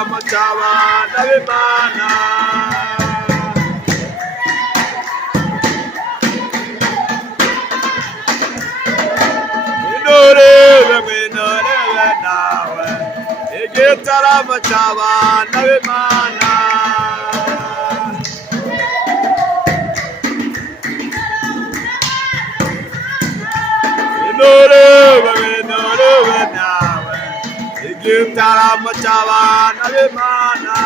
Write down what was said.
igitaramo cy'abana b'Imana. Ngwinorebe nawe igitaramo cy'abana b'Imana. Ngwinorebe nawe igitaramo cy'abana b'Imana.